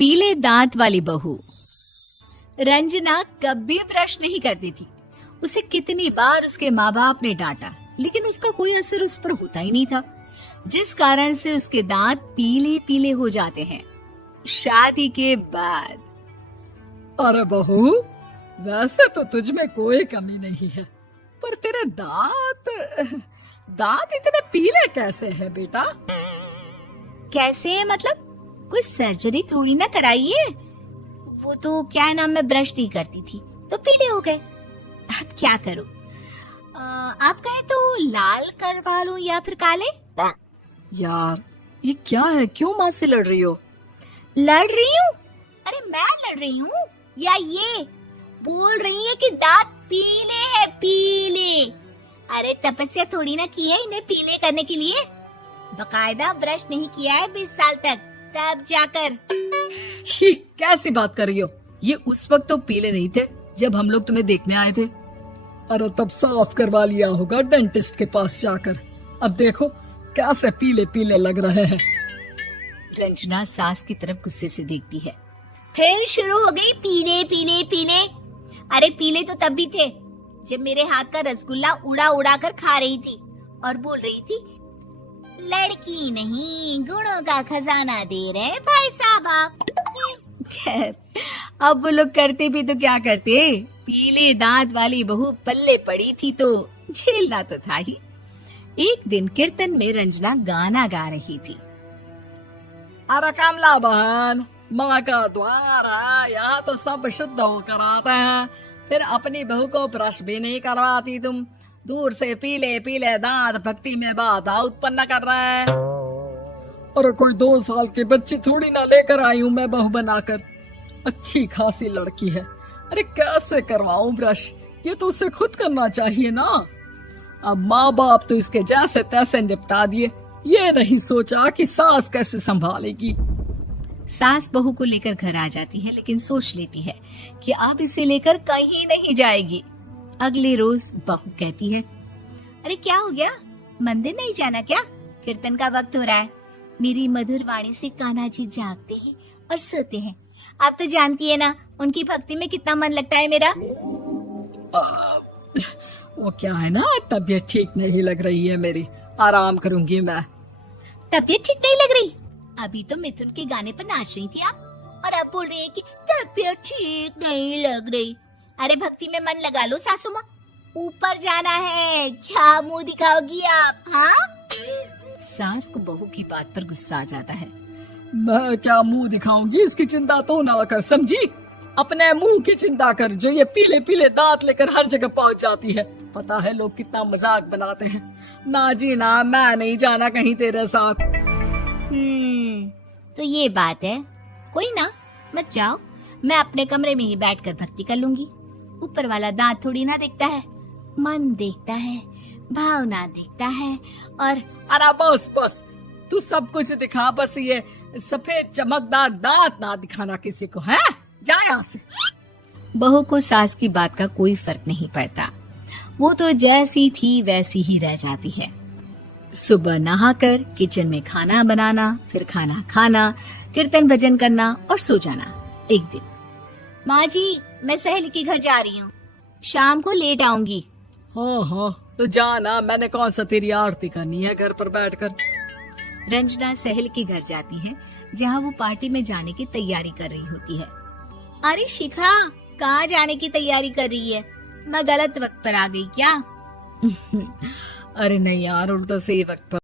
पीले दांत वाली बहू। रंजना कभी ब्रश नहीं करती थी। उसे कितनी बार उसके माँ बाप ने डांटा, लेकिन उसका कोई असर उस पर होता ही नहीं था, जिस कारण से उसके दांत पीले पीले हो जाते हैं। शादी के बाद। अरे बहू, वैसे तो तुझ में कोई कमी नहीं है, पर तेरे दांत इतने पीले कैसे हैं बेटा? कैसे मतलब? कोई सर्जरी थोड़ी ना कराई है। वो तो क्या नाम, मैं ब्रश नहीं करती थी तो पीले हो गए। अब क्या करूं? आप कहें तो लाल करवा लूं या फिर काले? यार ये क्या है, क्यों माँ से लड़ रही हो? लड़ रही हूँ? अरे मैं लड़ रही हूँ या ये बोल रही है कि दांत पीले हैं, पीले। अरे तपस्या थोड़ी ना की है इन्हें पीले करने के लिए। बकायदा ब्रश नहीं किया है 20 साल तक, तब जाकर। छी, कैसी बात कर रही हो? ये उस वक्त तो पीले नहीं थे जब हम लोग तुम्हें देखने आए थे। अरे तब साफ करवा लिया होगा डेंटिस्ट के पास जाकर। अब देखो कैसे पीले पीले लग रहे हैं। रंजना सास की तरफ गुस्से से देखती है। फिर शुरू हो गई पीले पीले पीले। अरे पीले तो तब भी थे जब मेरे हाथ का रसगुल्ला उड़ा उड़ा कर खा रही थी और बोल रही थी, लड़की नहीं गुणों का खजाना दे रहे भाई साहब आप। खैर, अब वो लोग करते भी तो क्या करते, पीले दांत वाली बहू पल्ले पड़ी थी तो झेलना तो था ही। एक दिन कीर्तन में रंजना गाना गा रही थी। अरे कमला बहन, माँ का द्वार है, यहाँ तो सब शुद्ध होकर आते हैं, फिर अपनी बहू को ब्रश भी नहीं करवाती तुम। दूर से पीले पीले दांत भक्ति में बाधा उत्पन्न कर रहे हैं। अरे कोई 2 साल की बच्ची थोड़ी ना लेकर आई हूँ मैं बहू बनाकर। अच्छी खासी लड़की है, अरे कैसे करवाऊं ब्रश? ये तो उसे खुद करना चाहिए ना। अब माँ बाप तो इसके जैसे तैसे निपटा दिए, ये नहीं सोचा कि सास कैसे संभालेगी। सास बहू को लेकर घर आ जाती है, लेकिन सोच लेती है कि अब इसे लेकर कहीं नहीं जाएगी। अगले रोज बहू कहती है, अरे क्या हो गया, मंदिर नहीं जाना क्या? कीर्तन का वक्त हो रहा है। मेरी मधुर वाणी से कान्हा जी जागते हैं और सोते हैं। आप तो जानती है ना उनकी भक्ति में कितना मन लगता है मेरा। वो क्या है ना, तबीयत ठीक नहीं लग रही है मेरी, आराम करूंगी मैं। तबीयत ठीक नहीं लग रही? अभी तो मिथुन के गाने पर नाच रही थी आप, और अब बोल रही है कि तबीयत ठीक नहीं लग रही। अरे भक्ति में मन लगा लो सासू माँ, ऊपर जाना है, क्या मुंह दिखाओगी आप? हाँ? सास को बहू की बात पर गुस्सा आ जाता है। मैं क्या मुंह दिखाऊंगी, इसकी चिंता तो ना कर, समझी? अपने मुंह की चिंता कर, जो ये पीले पीले दांत लेकर हर जगह पहुंच जाती है। पता है लोग कितना मजाक बनाते हैं। ना जी ना, मैं नहीं जाना कहीं तेरे साथ। तो ये बात है। कोई ना, मत जाओ, मैं अपने कमरे में ही बैठकर भक्ति कर लूंगी। ऊपर वाला दांत थोड़ी ना देखता है, मन देखता है, भावना देखता है। और अरे बस बस, तू सब कुछ दिखा, बस ये सफेद चमकदार दांत ना दिखाना किसी को, है? जा यहाँ से। बहू को सास की बात का कोई फर्क नहीं पड़ता, वो तो जैसी थी वैसी ही रह जाती है। सुबह नहाकर किचन में खाना बनाना, फिर खाना खाना, कीर्तन भजन करना और सो जाना। एक दिन, माँ जी मैं सहेली के घर जा रही हूँ, शाम को लेट आऊंगी। हाँ हाँ तो जाना, मैंने कौन सा तेरी आरती करनी है घर पर बैठकर। रंजना सहेली के घर जाती है, जहाँ वो पार्टी में जाने की तैयारी कर रही होती है। अरे शिखा, कहाँ जाने की तैयारी कर रही है? मैं गलत वक्त पर आ गई क्या? अरे नहीं यार, उल्टा सही वक्त पर